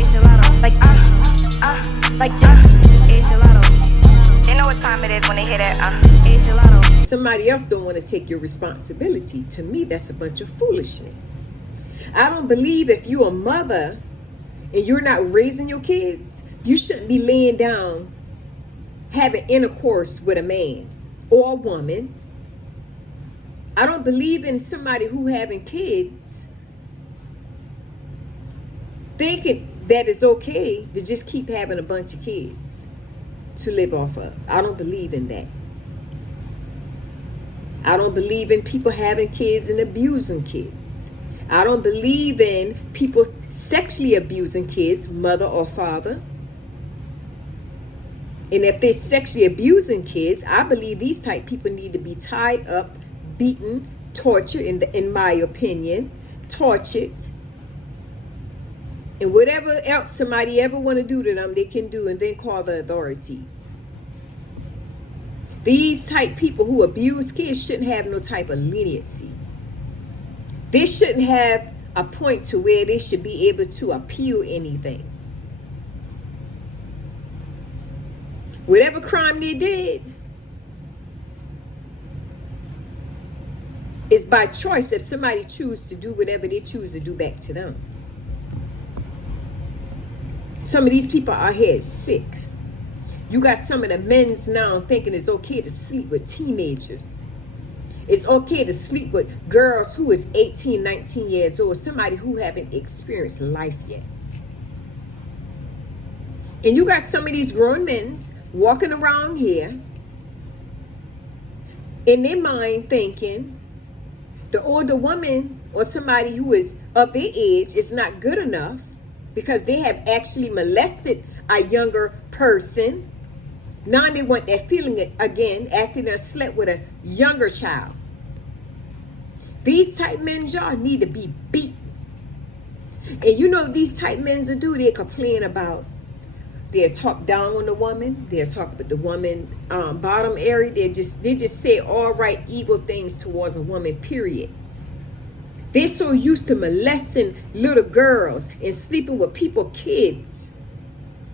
Gelato. Like this. Gelato. They know what time it is when they hear that. Gelato. Somebody else don't want to take your responsibility. To me, that's a bunch of foolishness. I don't believe if you're a mother and you're not raising your kids, you shouldn't be laying down having intercourse with a man or a woman. I don't believe in somebody who having kids thinking that it's okay to just keep having a bunch of kids to live off of. I don't believe in that. I don't believe in people having kids and abusing kids. I don't believe in people sexually abusing kids, mother or father. And if they're sexually abusing kids, I believe these type people need to be tied up, beaten, tortured, in my opinion, tortured. And whatever else somebody ever want to do to them, they can do, and then call the authorities. These type people who abuse kids shouldn't have no type of leniency. They shouldn't have a point to where they should be able to appeal anything. Whatever crime they did is by choice if somebody chooses to do whatever they choose to do back to them. Some of these people out here is sick. You got some of the men's now thinking it's okay to sleep with teenagers. It's okay to sleep with girls who is 18, 19 years old, somebody who haven't experienced life yet. And you got some of these grown men walking around here in their mind thinking the older woman or somebody who is of their age is not good enough because they have actually molested a younger person. Now they want that feeling again after they slept with a younger child. These type men, y'all, need to be beaten. And you know what these type men will do? They complain about, they'll talk down on the woman. They'll talk about the woman bottom area. They just say all right evil things towards a woman, period. They're so used to molesting little girls and sleeping with people's kids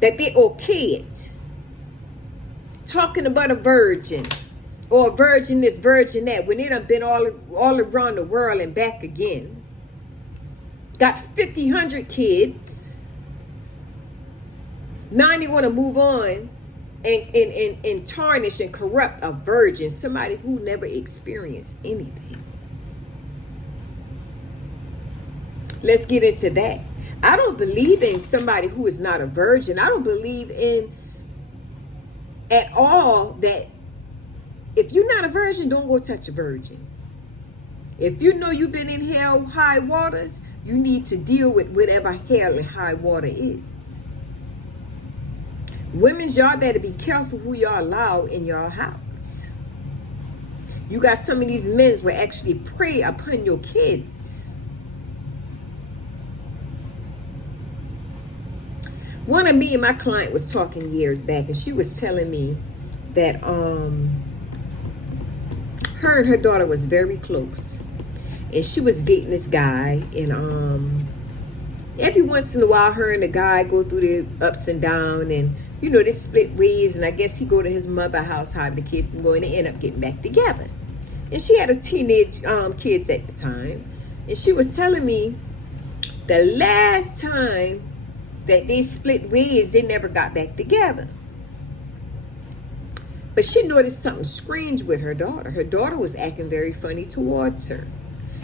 that they okay it. Talking about a virgin or a virgin this, virgin that, when they done been all around the world and back again. Got 50, 100 kids. Now they want to move on and tarnish and corrupt a virgin, somebody who never experienced anything. Let's get into that. I don't believe in somebody who is not a virgin. I don't believe in at all that if you're not a virgin, don't go touch a virgin. If you know you've been in hell high waters, you need to deal with whatever hell and high water is. Women, y'all better be careful who y'all allow in your house. You got some of these men will actually prey upon your kids. One of me and my client was talking years back, and she was telling me that her and her daughter was very close, and she was dating this guy, and every once in a while her and the guy go through the ups and downs, and you know they split ways, and I guess he go to his mother's house, have the kids, and go and they end up getting back together. And she had a teenage kids at the time, and she was telling me the last time that they split ways, they never got back together. But she noticed something strange with her daughter. Her daughter was acting very funny towards her.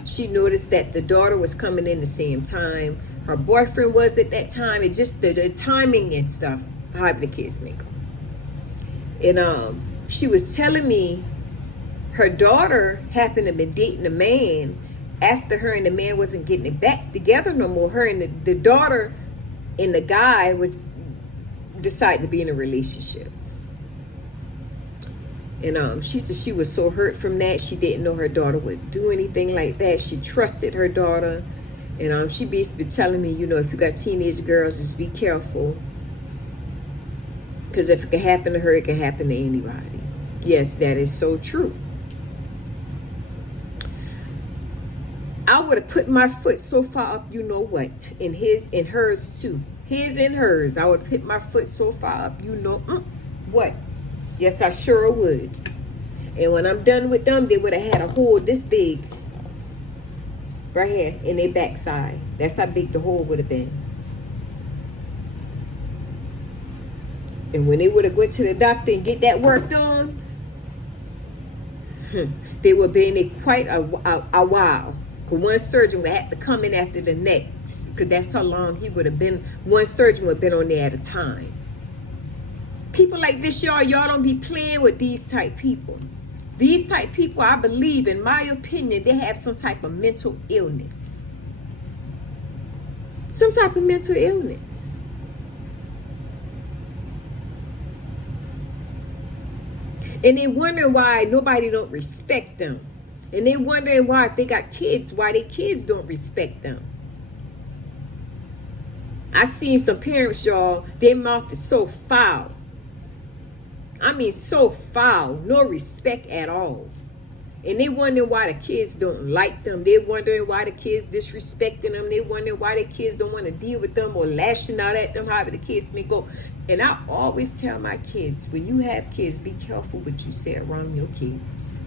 She noticed that the daughter was coming in the same time her boyfriend was at that time. It's just the timing and stuff, however the kids make them. And she was telling me her daughter happened to be dating a man after her and the man wasn't getting it back together no more. Her and the daughter and the guy was decided to be in a relationship. And she said she was so hurt from that. She didn't know her daughter would do anything like that. She trusted her daughter. And she basically telling me, you know, if you got teenage girls, just be careful. Because if it can happen to her, it can happen to anybody. Yes, that is so true. I would have put my foot so far up, you know what, in hers too. His and hers. I would have put my foot so far up, you know what. Yes, I sure would. And when I'm done with them, they would have had a hole this big right here in their backside. That's how big the hole would have been. And when they would have went to the doctor and get that worked on, they would be in it quite a while. Because one surgeon would have to come in after the next. Because that's how long he would have been. One surgeon would have been on there at a time. People like this, y'all don't be playing with these type people. These type people, I believe, in my opinion, they have some type of mental illness. Some type of mental illness. And they wonder why nobody don't respect them. And they wondering why, if they got kids, why their kids don't respect them. I seen some parents, y'all, their mouth is so foul. I mean, so foul, no respect at all. And they wondering why the kids don't like them. They wondering why the kids disrespecting them. They wondering why the kids don't want to deal with them or lashing out at them, however the kids may go. And I always tell my kids, when you have kids, be careful what you say around your kids.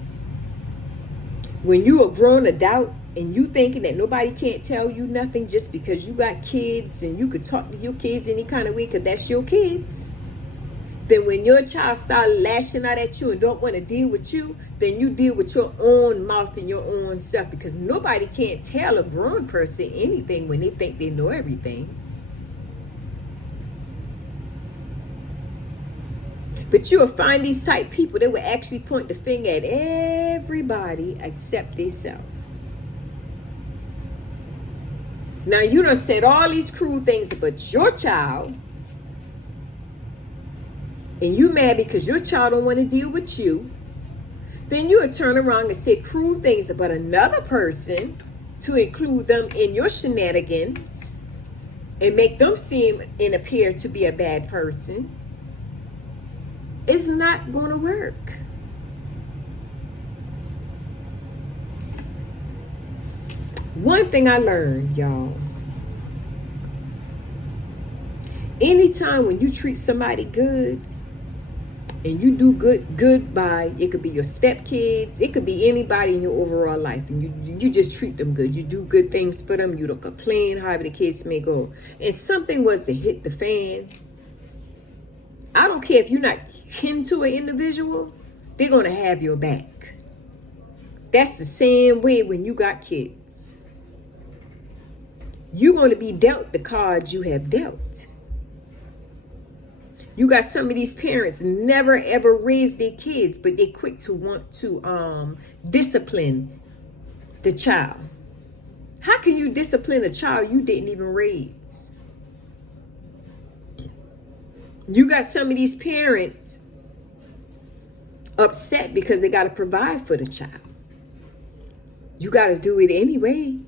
When you a grown adult and you thinking that nobody can't tell you nothing just because you got kids and you could talk to your kids any kind of way because that's your kids. Then when your child start lashing out at you and don't want to deal with you, then you deal with your own mouth and your own stuff, because nobody can't tell a grown person anything when they think they know everything. But you'll find these type people that will actually point the finger at everybody except themselves. Now you done said all these cruel things about your child, and you mad because your child don't want to deal with you. Then you would turn around and say cruel things about another person to include them in your shenanigans and make them seem and appear to be a bad person. It's not going to work. One thing I learned, y'all. Anytime when you treat somebody good, and you do good by, it could be your stepkids, it could be anybody in your overall life, and you just treat them good. You do good things for them. You don't complain, however the case may go. And something was to hit the fan. I don't care if you're not kin to an individual, they're going to have your back. That's the same way when you got kids. You're going to be dealt the cards you have dealt. You got some of these parents never ever raised their kids, but they're quick to want to discipline the child. How can you discipline a child you didn't even raise? You got some of these parents upset because they got to provide for the child. You got to do it anyway.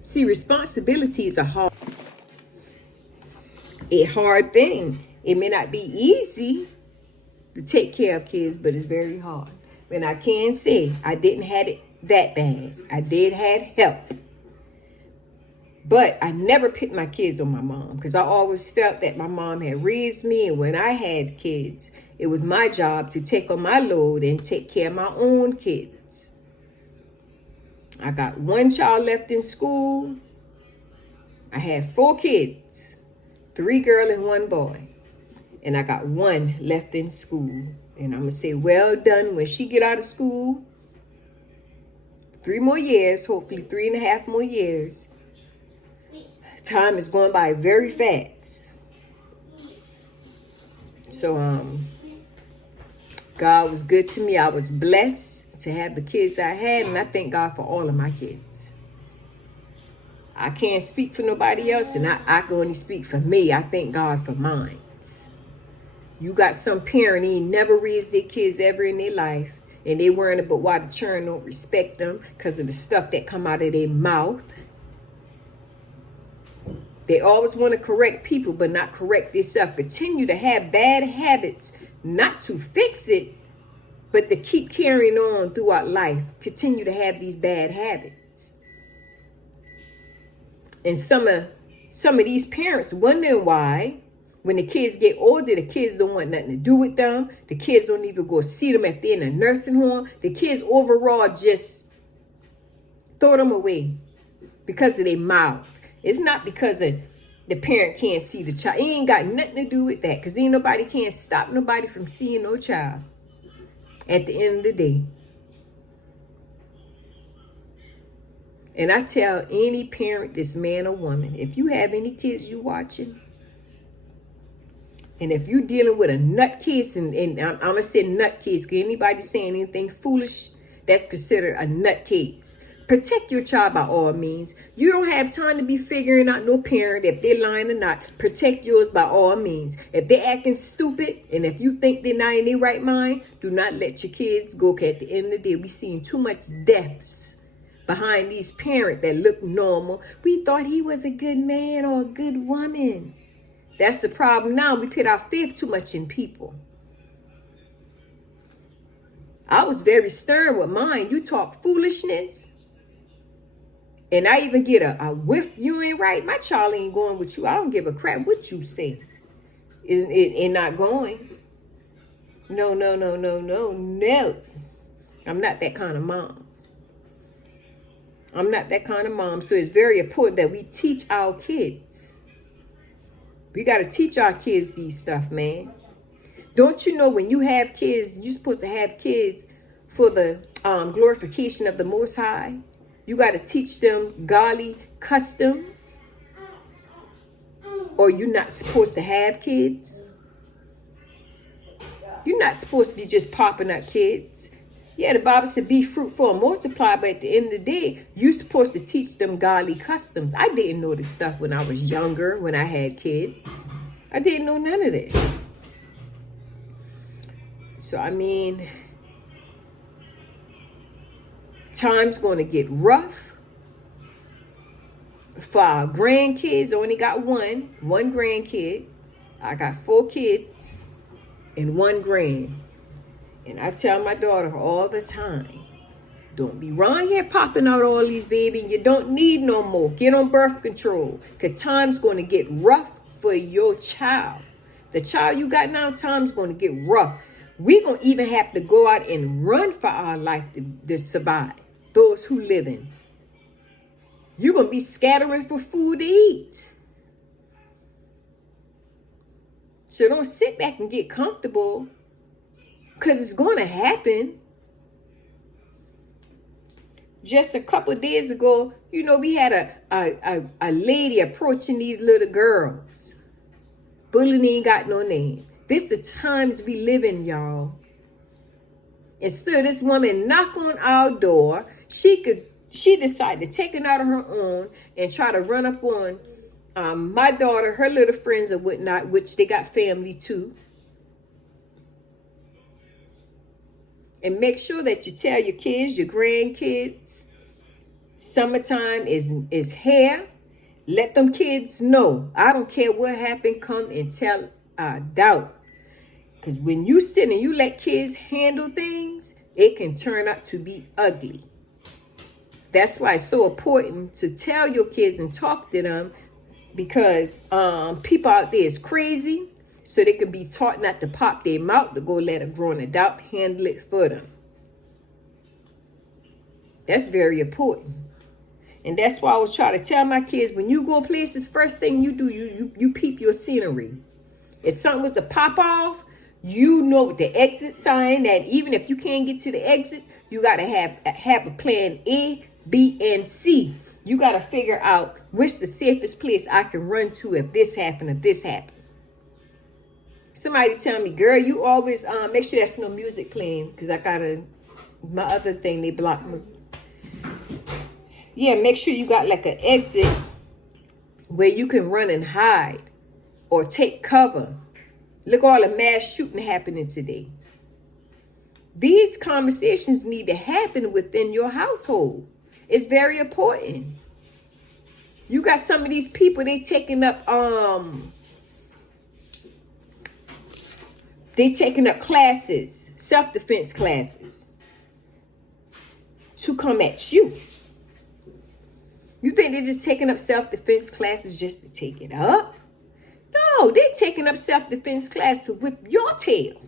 See, responsibilities are a hard thing. It may not be easy to take care of kids, but it's very hard. And I can say I didn't have it that bad. I did have help. But I never put my kids on my mom, because I always felt that my mom had raised me, and when I had kids, it was my job to take on my load and take care of my own kids. I got one child left in school. I had 4 kids, 3 girls and 1 boy. And I got 1 left in school. And I'm going to say, well done. When she get out of school, 3 more years, hopefully 3.5 more years. Time is going by very fast. So, God was good to me. I was blessed to have the kids I had, and I thank God for all of my kids. I can't speak for nobody else, and I can only speak for me. I thank God for mine. You got some parent, he never raised their kids ever in their life, and they worrying about why the children don't respect them because of the stuff that come out of their mouth. They always want to correct people, but not correct themselves. Continue to have bad habits, not to fix it, but to keep carrying on throughout life, continue to have these bad habits. And some of these parents wondering why, when the kids get older, the kids don't want nothing to do with them. The kids don't even go see them if they're in a nursing home. The kids overall just throw them away because of their mouth. It's not because of the parent can't see the child. It ain't got nothing to do with that, because ain't nobody can't stop nobody from seeing no child at the end of the day. And I tell any parent, this man or woman, if you have any kids you watching, and if you're dealing with a nut case, and I'm going to say nut case, because anybody saying anything foolish, that's considered a nut case. Protect your child by all means. You don't have time to be figuring out no parent if they're lying or not. Protect yours by all means. If they're acting stupid, and if you think they're not in their right mind, do not let your kids go. At the end of the day, we're seeing too much deaths behind these parents that look normal. We thought he was a good man or a good woman. That's the problem now. We put our faith too much in people. I was very stern with mine. You talk foolishness, and I even get a whiff, you ain't right. My child ain't going with you. I don't give a crap what you say. It not going. No. I'm not that kind of mom. I'm not that kind of mom. So it's very important that we teach our kids. We got to teach our kids these stuff, man. Don't you know when you have kids, you're supposed to have kids for the glorification of the Most High? You got to teach them godly customs, or you're not supposed to have kids. You're not supposed to be just popping up kids. Yeah, the Bible said be fruitful and multiply, but at the end of the day, you're supposed to teach them godly customs. I didn't know this stuff when I was younger, when I had kids. I didn't know none of this. So, I mean, time's going to get rough for our grandkids. I only got one grandkid. I got 4 kids and 1 grand. And I tell my daughter all the time, don't be around here popping out all these babies. You don't need no more. Get on birth control, because time's going to get rough for your child. The child you got now, time's going to get rough. We're going to even have to go out and run for our life to survive. Those who living. You're going to be scattering for food to eat. So don't sit back and get comfortable, because it's going to happen. Just a couple of days ago, we had a lady approaching these little girls. Bullying ain't got no name. This the times we live in, y'all. Instead of this woman knock on our door, she decided to take it out of her own and try to run up on my daughter, her little friends and whatnot, which they got family too. And make sure that you tell your kids, your grandkids, summertime is here. Let them kids know. I don't care what happened. Come and tell doubt. Because when you sit and you let kids handle things, it can turn out to be ugly. That's why it's so important to tell your kids and talk to them, because people out there is crazy. So they can be taught not to pop their mouth, to go let a grown adult handle it for them. That's very important. And that's why I was trying to tell my kids, when you go places, first thing you do, you peep your scenery. If something was to pop off, you know the exit sign, that even if you can't get to the exit, you got to have a plan A, B, and C. You got to figure out which the safest place I can run to if this happened or this happened. Somebody tell me, girl, you always make sure there's no music playing, because I got my other thing, they blocked me. Yeah, make sure you got like an exit where you can run and hide or take cover. Look, all the mass shooting happening today. These conversations need to happen within your household. It's very important. You got some of these people, they taking up They taking up classes, self-defense classes, to come at you. You think they're just taking up self-defense classes just to take it up? No, they're taking up self-defense class to whip your tail.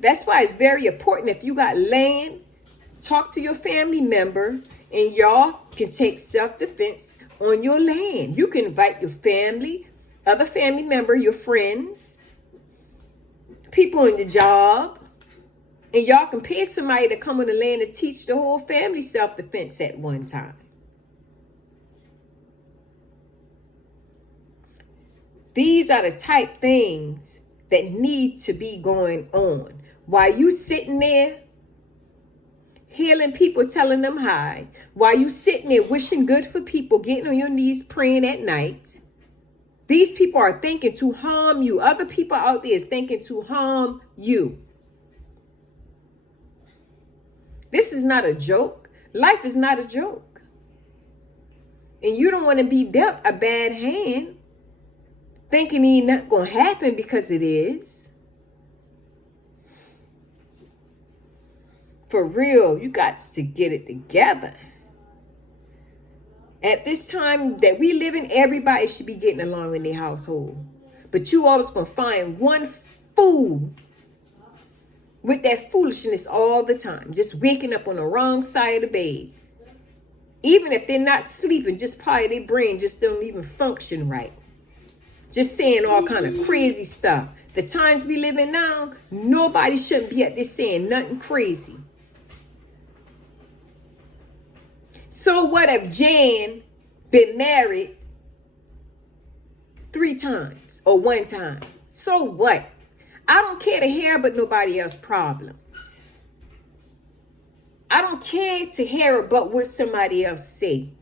That's why it's very important, if you got land, talk to your family member, and y'all can take self-defense on your land. You can invite your family, other family member, your friends, people on your job, and y'all can pay somebody to come on the land to teach the whole family self-defense at one time. These are the type things that need to be going on. While you sitting there healing people, telling them hi, while you sitting there wishing good for people, getting on your knees praying at night, these people are thinking to harm you. Other people out there is thinking to harm you. This is not a joke. Life is not a joke. And you don't want to be dealt a bad hand thinking it's not going to happen, because it is. For real, you got to get it together. At this time that we live in, everybody should be getting along in their household. But you always going to find one fool with that foolishness all the time. Just waking up on the wrong side of the bed. Even if they're not sleeping, just probably their brain just don't even function right. Just saying all kind of crazy stuff. The times we live in now, nobody shouldn't be out there saying nothing crazy. So what if Jan been married 3 times or 1 time? So what? I don't care to hear about nobody else's problems. I don't care to hear about what somebody else say.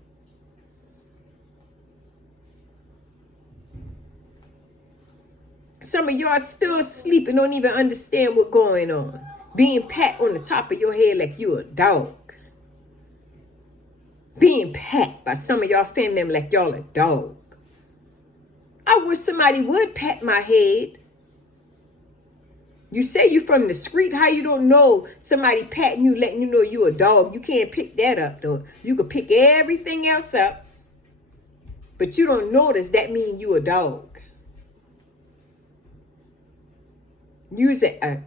Some of y'all still asleep and don't even understand what's going on. Being pat on the top of your head like you a dog. Being pat by some of y'all family members like y'all a dog. I wish somebody would pat my head. You say you from the street, how you don't know somebody patting you, letting you know you a dog? You can't pick that up though. You can pick everything else up, but you don't notice that mean you a dog. You's a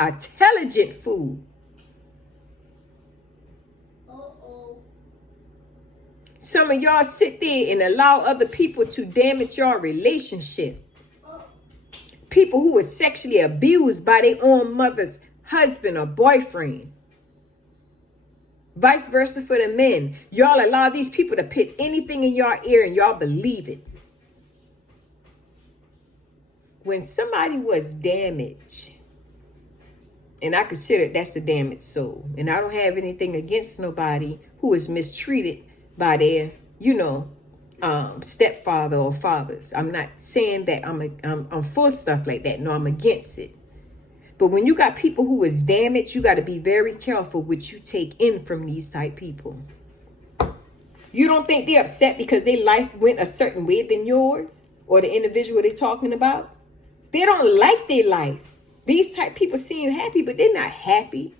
intelligent fool. Some of y'all sit there and allow other people to damage your relationship. People who are sexually abused by their own mother's husband or boyfriend. Vice versa for the men. Y'all allow these people to put anything in your ear and y'all believe it. When somebody was damaged, and I consider that's a damaged soul, and I don't have anything against nobody who is mistreated by their, stepfather or fathers. I'm not saying that I'm for stuff like that. No, I'm against it. But when you got people who is damaged, you got to be very careful what you take in from these type people. You don't think they're upset because their life went a certain way than yours or the individual they're talking about? They don't like their life. These type people seem happy, but they're not happy.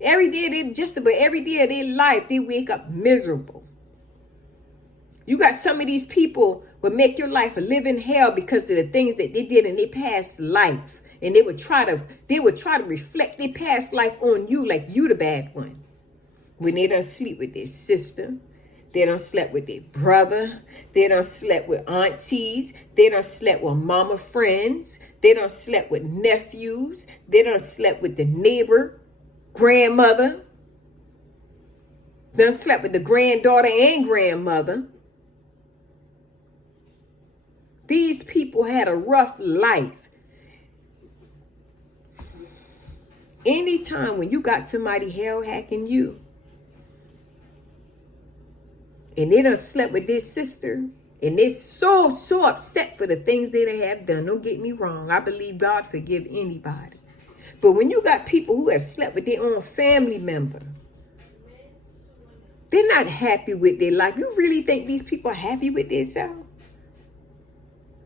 Every day of their life, they wake up miserable. You got some of these people will make your life a living hell because of the things that they did in their past life. And they would try to reflect their past life on you like you the bad one. When they don't sleep with their sister, they don't slept with their brother, they don't slept with aunties, they don't slept with mama friends, they don't slept with nephews, they don't slept with the neighbor, grandmother, they don't slept with the granddaughter and grandmother. These people had a rough life. Anytime when you got somebody hell hacking you, and they done slept with their sister, and they're so upset for the things they have done. Don't get me wrong. I believe God forgive anybody. But when you got people who have slept with their own family member, they're not happy with their life. You really think these people are happy with themselves?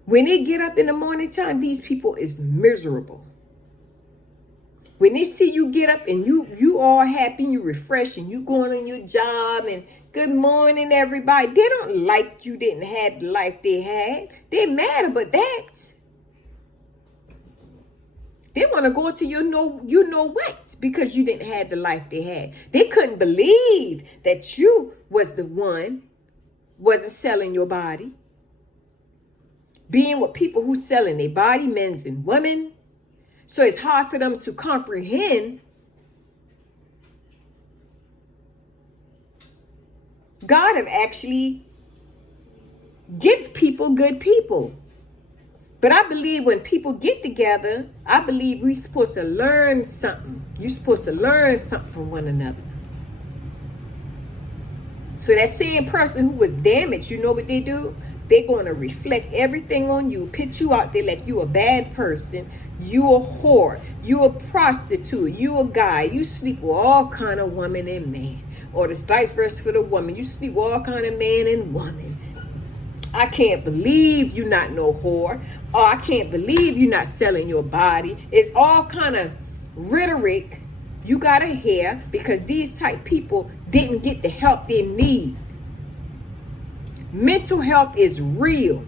When they get up in the morning time, these people is miserable. When they see you get up and you all happy, you refreshed, and you going on your job and good morning everybody, they don't like you didn't have the life they had. They're mad about that. They want to go to you know what, because you didn't have the life they had. They couldn't believe that you was the one wasn't selling your body. Being with people who selling their body, men's and women. So it's hard for them to comprehend. God have actually give people good people. But I believe when people get together, I believe we're supposed to learn something. You're supposed to learn something from one another. So that same person who was damaged, you know what they do? They're going to reflect everything on you, pitch you out there like you a bad person, you a whore, you a prostitute, you a guy, you sleep with all kind of women and men. Or the vice versa for the woman, you sleep with all kind of man and woman. I can't believe you're not no whore. Or I can't believe you're not selling your body. It's all kind of rhetoric you gotta hear, because these type people didn't get the help they need. Mental health is real.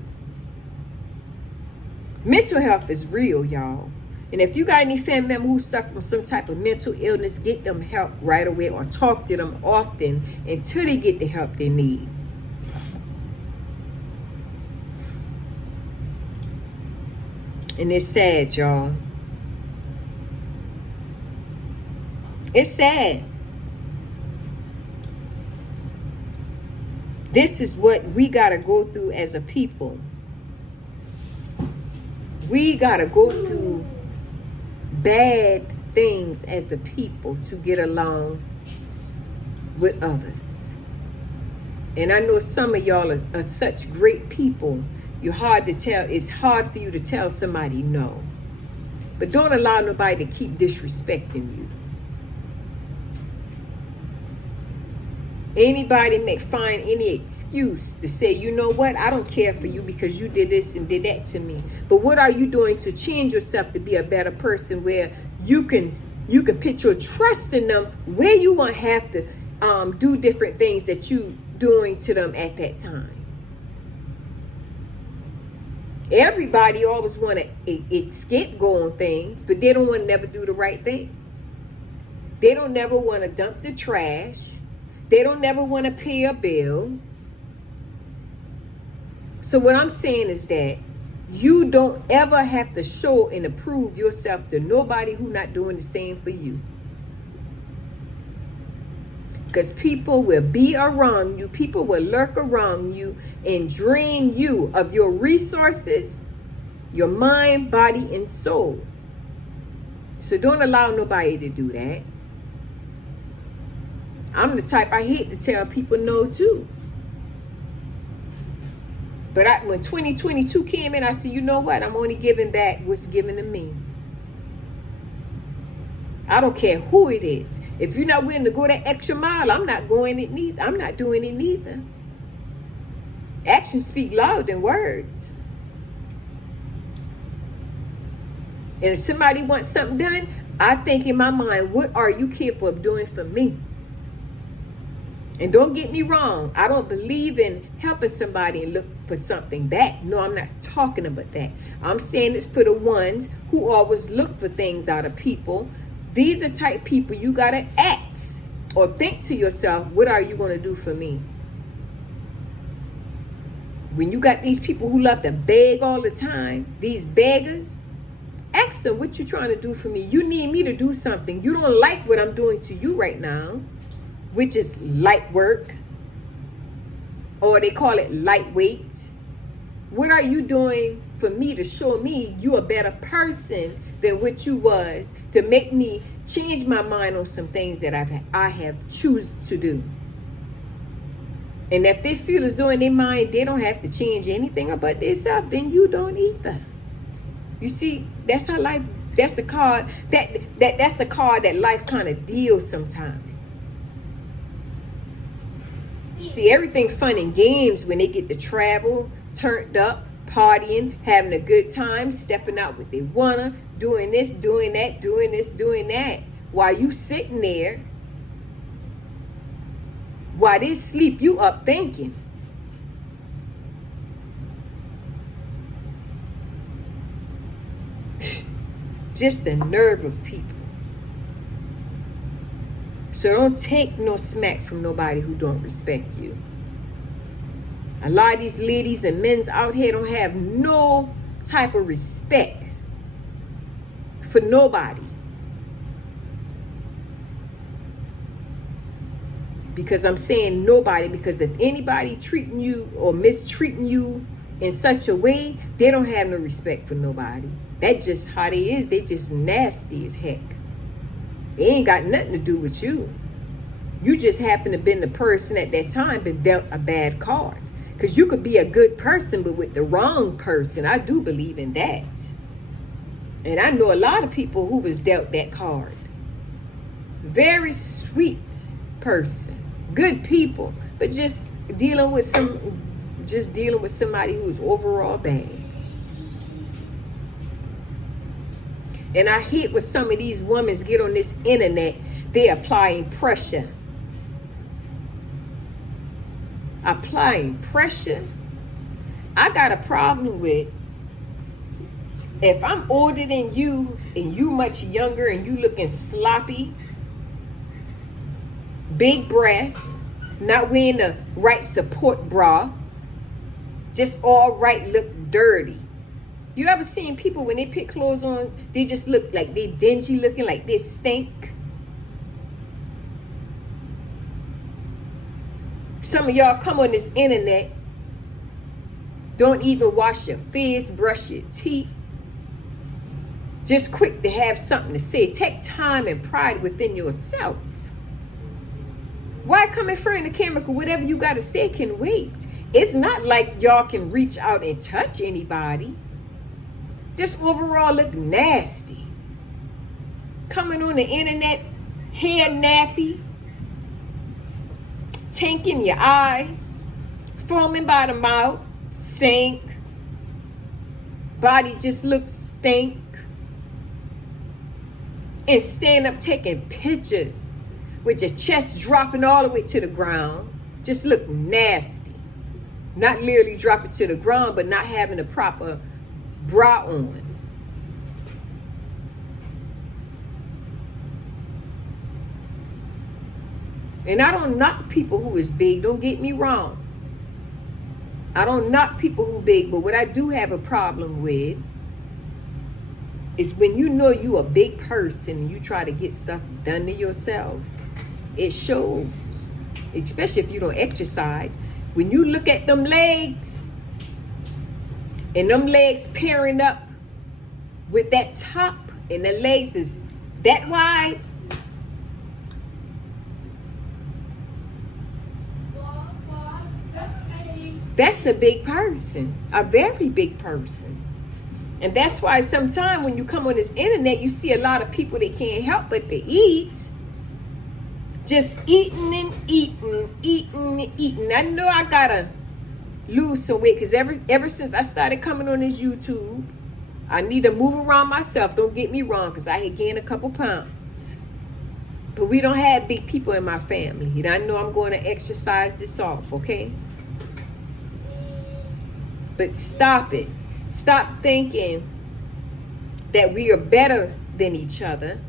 Mental health is real, y'all. And if you got any family member who suffer from some type of mental illness, get them help right away, or talk to them often until they get the help they need. And it's sad, y'all. It's sad. This is what we got to go through as a people. We got to go through bad things as a people to get along with others. And I know some of y'all are such great people. You're hard to tell. It's hard for you to tell somebody no. But don't allow nobody to keep disrespecting you. Anybody may find any excuse to say, you know what, I don't care for you because you did this and did that to me. But what are you doing to change yourself to be a better person, where you can put your trust in them, where you won't have to do different things that you doing to them at that time? Everybody always want to scapegoat on things, but they don't want to never do the right thing. They don't never want to dump the trash. They don't never want to pay a bill. So what I'm saying is that you don't ever have to show and approve yourself to nobody who not doing the same for you. Because people will be around you. People will lurk around you and drain you of your resources, your mind, body, and soul. So don't allow nobody to do that. I'm the type, I hate to tell people no too. But when 2022 came in, I said, you know what? I'm only giving back what's given to me. I don't care who it is. If you're not willing to go that extra mile, I'm not going it neither. I'm not doing it neither. Actions speak louder than words. And if somebody wants something done, I think in my mind, what are you capable of doing for me? And don't get me wrong, I don't believe in helping somebody and look for something back. No, I'm not talking about that. I'm saying it's for the ones who always look for things out of people. These are type people you got to ask or think to yourself, what are you going to do for me? When you got these people who love to beg all the time, these beggars, ask them, what you trying to do for me? You need me to do something. You don't like what I'm doing to you right now, which is light work, or they call it lightweight. What are you doing for me to show me you a better person than what you was, to make me change my mind on some things that I have choose to do? And if they feel as though in their mind they don't have to change anything about themselves, then you don't either. You see, that's how life, that's the card that's the card that life kind of deals sometimes. See, everything fun and games when they get to travel, turned up, partying, having a good time, stepping out what they wanna, doing this, doing that, doing this, doing that. While you sitting there, while they sleep, you up thinking. Just the nerve of people. So don't take no smack from nobody who don't respect you. A lot of these ladies and men's out here don't have no type of respect for nobody. Because I'm saying nobody, because if anybody treating you or mistreating you in such a way, they don't have no respect for nobody. That's just how they is. They just nasty as heck. It ain't got nothing to do with you. You just happen to been the person at that time been dealt a bad card. Because you could be a good person, but with the wrong person. I do believe in that. And I know a lot of people who was dealt that card. Very sweet person. Good people. But just dealing with somebody who's overall bad. And I hate when some of these women get on this internet, they applying pressure. Applying pressure. I got a problem with if I'm older than you and you much younger and you looking sloppy, big breasts, not wearing the right support bra, just all right look dirty. You ever seen people when they put clothes on, they just look like they dingy looking, like they stink? Some of y'all come on this internet, don't even wash your face, brush your teeth. Just quick to have something to say. Take time and pride within yourself. Why come in front of the camera? Whatever you got to say can wait. It's not like y'all can reach out and touch anybody. Just overall look nasty. Coming on the internet, hair nappy, tank in your eye, foaming by the mouth, stink. Body just looks stink. And stand up taking pictures with your chest dropping all the way to the ground. Just look nasty. Not literally drop it to the ground, but not having a proper bra on. And I don't knock people who is big, don't get me wrong. I don't knock people who big, but what I do have a problem with is when you know you a big person and you try to get stuff done to yourself, it shows. Especially if you don't exercise. When you look at them legs, and them legs pairing up with that top, and the legs is that wide. That's a big person, a very big person. And that's why sometimes when you come on this internet, you see a lot of people that can't help but to eat. Just eating and eating, eating and eating. I know I gotta lose some weight because ever since I started coming on this YouTube, I need to move around myself. Don't get me wrong, because I had gained a couple pounds. But we don't have big people in my family. And I know I'm going to exercise this off, okay? But stop it. Stop thinking that we are better than each other,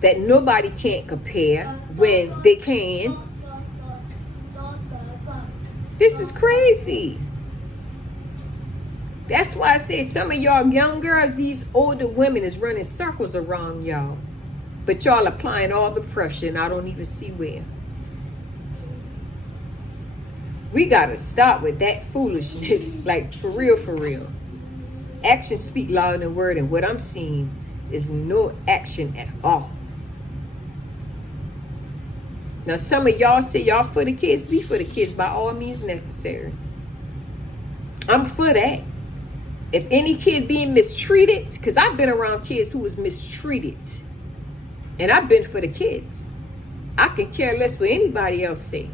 that nobody can't compare when they can. This is crazy. That's why I say some of y'all young girls, these older women is running circles around y'all. But y'all applying all the pressure and I don't even see where. We got to stop with that foolishness. Like, for real, for real. Actions speak louder than word, and what I'm seeing is no action at all. Now, some of y'all say y'all for the kids. Be for the kids by all means necessary. I'm for that. If any kid being mistreated, because I've been around kids who was mistreated, and I've been for the kids. I can care less what anybody else say.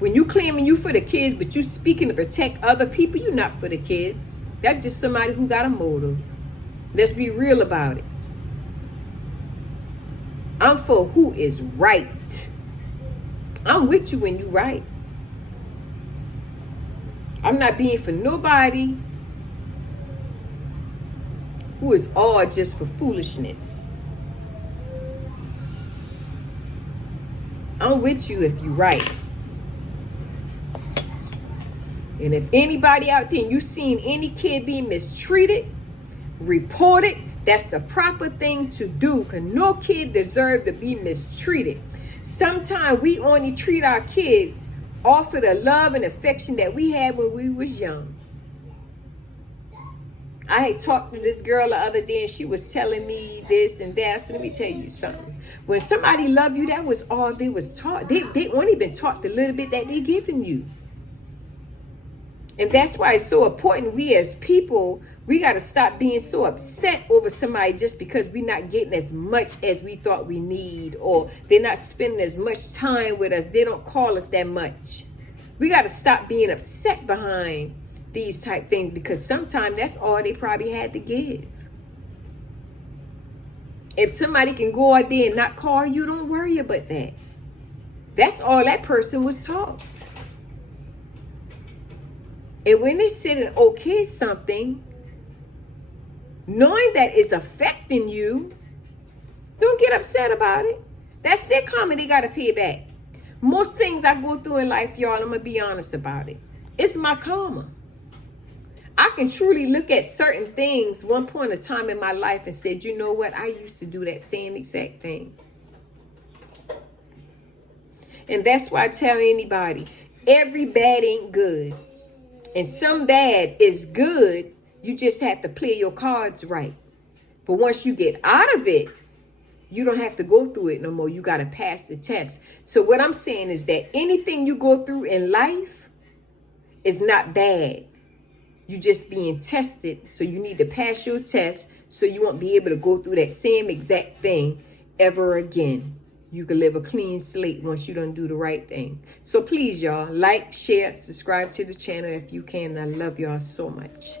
When you claiming you for the kids, but you speaking to protect other people, you're not for the kids. That's just somebody who got a motive. Let's be real about it. I'm for who is right. I'm with you when you right. I'm not being for nobody who is all just for foolishness. I'm with you if you right. And if anybody out there and you seen any kid being mistreated, report it. That's the proper thing to do, because no kid deserves to be mistreated. Sometimes we only treat our kids off of the love and affection that we had when we was young. I had talked to this girl the other day, and she was telling me this and that. So let me tell you something. When somebody loved you, that was all they was taught. They weren't even taught the little bit that they giving you. And that's why it's so important. We as people, we got to stop being so upset over somebody just because we're not getting as much as we thought we need, or they're not spending as much time with us. They don't call us that much. We got to stop being upset behind these type things, because sometimes that's all they probably had to give. If somebody can go out there and not call you, don't worry about that. That's all that person was taught. And when they sit and okay something, knowing that it's affecting you, don't get upset about it. That's their karma. They got to pay it back. Most things I go through in life, y'all, I'm going to be honest about it. It's my karma. I can truly look at certain things one point of time in my life and said, you know what? I used to do that same exact thing. And that's why I tell anybody, every bad ain't good. And some bad is good. You just have to play your cards right. But once you get out of it, you don't have to go through it no more. You got to pass the test. So what I'm saying is that anything you go through in life is not bad. You're just being tested. So you need to pass your test so you won't be able to go through that same exact thing ever again. You can live a clean slate once you don't do the right thing. So please, y'all, like, share, subscribe to the channel if you can. I love y'all so much.